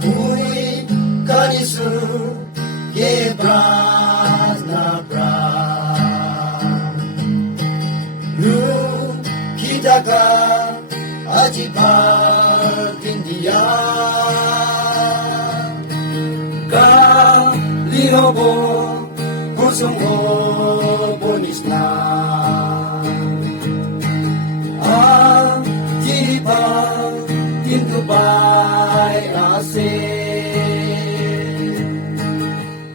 Ui kanisu ye bras na bras Nu kitaka ajipar tindia Ka lihobo kusung ho bonis na Jipa tintu bai ase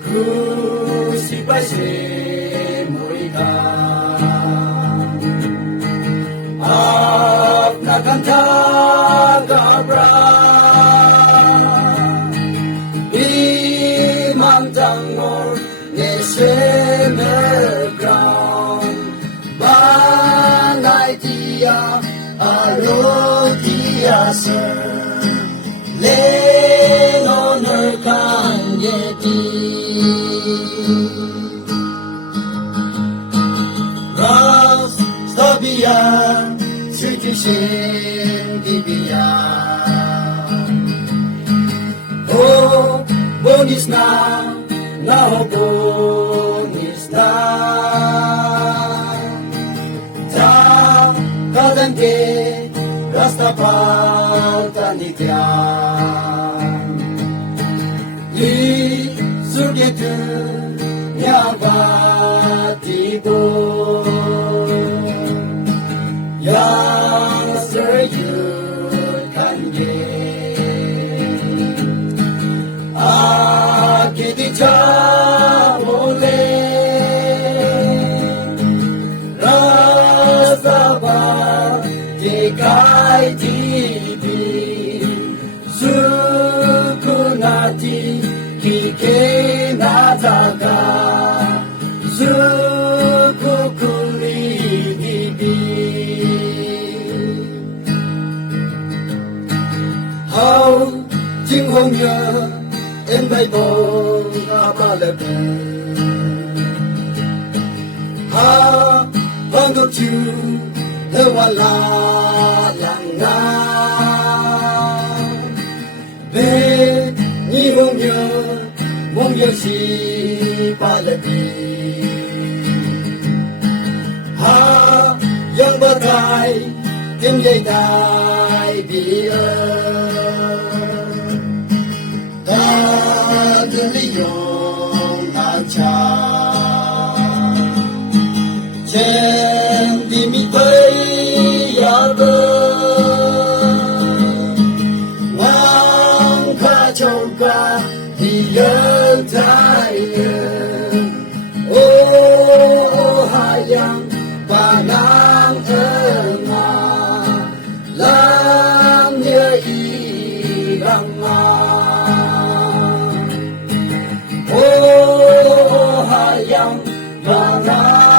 Kusipai se moika Apna kanta gabra Imam tangor nesemer ground Bangai dia Alodia sir Lenonor kan yeti Ras stabian Sirkishin bibian Oh bonis na ho bonis na Kadangke Rastapaltanitya Li surgetu Nyabatibo Yang serjut kanye Akiti jamole Kai tibi sukunati kike nataka sukukuri dibi Hao jing hong ye en bai bo apa lebu Ha banguk chu Wala lang na Be ni mong yo si palabi Ha yang batay tim yay day biya Da deliyong ancha Chen di mi bay Wang ka choka diyan tayo Oh hayang panang enga Lang niya ilang Oh hayang panang